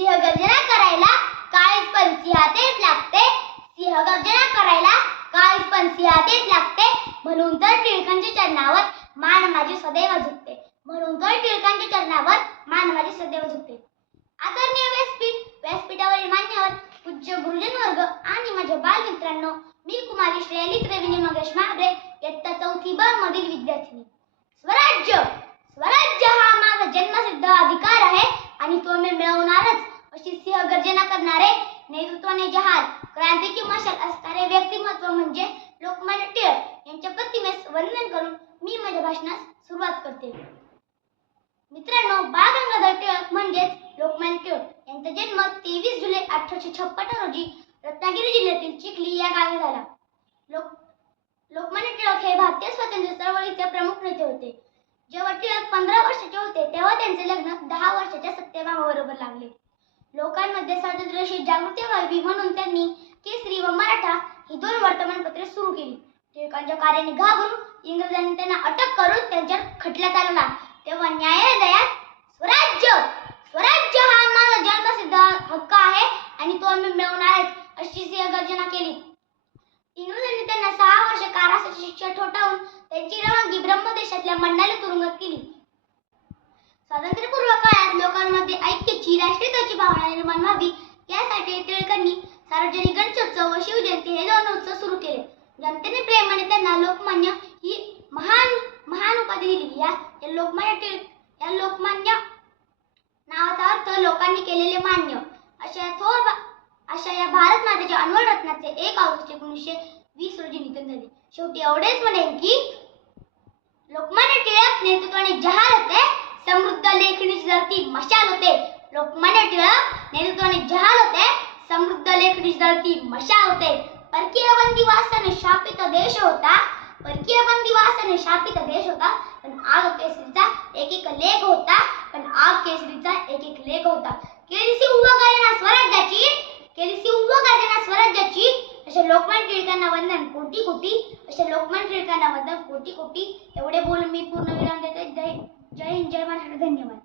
सिंहगर्जना करायला काळीज पण सिंहातेच लागते. सिंहगर्जना करायला काळीज पण सिंहातेच लागते. म्हणून तर टिळकांच्या चरणावर मान माझी सदैव झुकते. म्हणून तर टिळकांच्या चरणावर मान माझी सदैव झुकते. आदरणीय व्यासपीठावरील मान्यवर, पूज्य गुरुजन वर्ग आणि माझ्या बालमित्रांनो, मी कुमारी श्रेयली त्रिवेणी मंगेश महाबरे, इयत्ता 4थी ब मधील विद्यार्थिनी. स्वराज्य स्वराज्य हा माझा जन्मसिद्ध अधिकार आहे आणि तो मी मिळवणारच, अशी सिंहगर्जना करणारे, नेतृत्वाने जहाल, क्रांतीची मशाल असणारे व्यक्तिमत्व म्हणजे लोकमान्य टिळक यांच्या प्रतिमेस वंदन करून मी माझ्या भाषणास सुरुवात करते. मित्रांनो, बाळ गंगाधर टिळक म्हणजेच लोकमान्य टिळक यांचा जन्म 23 जुलै 1856 रोजी रत्नागिरी जिल्ह्यातील चिखली या गावी झाला. लोकमान्य टिळक हे भारतीय स्वातंत्र्य चळवळीचे प्रमुख नेते होते. जेव्हा टिळक 15 वर्षाचे होते तेव्हा त्यांचे लग्न 10 वर्षाच्या सत्यभामाबरोबर लागले. लोकांमध्ये स्वातंत्र्याची जागृती व्हावी म्हणून त्यांनी केसरी व मराठा ही 2 वर्तमानपत्रे सुरू केली. टिळकांच्या कार्याने घाबरून इंग्रजांनी त्यांना अटक करून त्यांच्यावर खटला चालवला. तेव्हा न्यायालयात स्वराज्य स्वराज्य हा माझा जन्मसिद्ध हक्क आहे आणि तो मी मिळवणारच, अशी सिंहगर्जना केली. इंग्रजांनी त्यांना 6 वर्षे कारावासाची शिक्षा ठोठावून त्यांची रवानगी ब्रह्मदेशातल्या मंडाले तुरुंगात केली. स्वातंत्र्यपूर्व काळात लोकांमध्ये ऐक्याची, राष्ट्रीयतेची भावना निर्माण व्हावी यासाठी टिळकांनी सार्वजनिक गणेशोत्सव व शिवजयंती हे 2 उत्सव सुरू केले. जनतेने प्रेमाने त्यांना लोकमान्य ही महान उपाधी दिली. या लोकमान्य नावाचा अर्थ लोकांनी केलेले मान्य अशा या भारत मातेच्या अनमोल रत्नाचे 1 ऑगस्ट 1920 रोजी निधन झाले. शेवटी एवढेच म्हणेन की लोकमान्य टिळक नेतृत्वाने जहाल होते, समृद्ध लेखणीची जळती मशाल होते. लोकमान्य टिळक नेतृत्वाने जहाल होते, समृद्ध लेखणीची जळती मशाल होते. परकीय बंदिवासाने शापित देश होता, परकीय बंदिवासाने शापित देश होता, पण आग केसरीचा एक लेख होता, पण आग केसरीचा एक लेख होता. केली सिंहगर्जना स्वराज्याची, अशा लोकमान्य टिळकांना वंदन कोटी कोटी, अशा लोकमान्य टिळकांना वंदन कोटी कोटी. एवढे बोलून मी पूर्ण विराम देते. जय हिंद, जय महाराष्ट्र. धन्यवाद.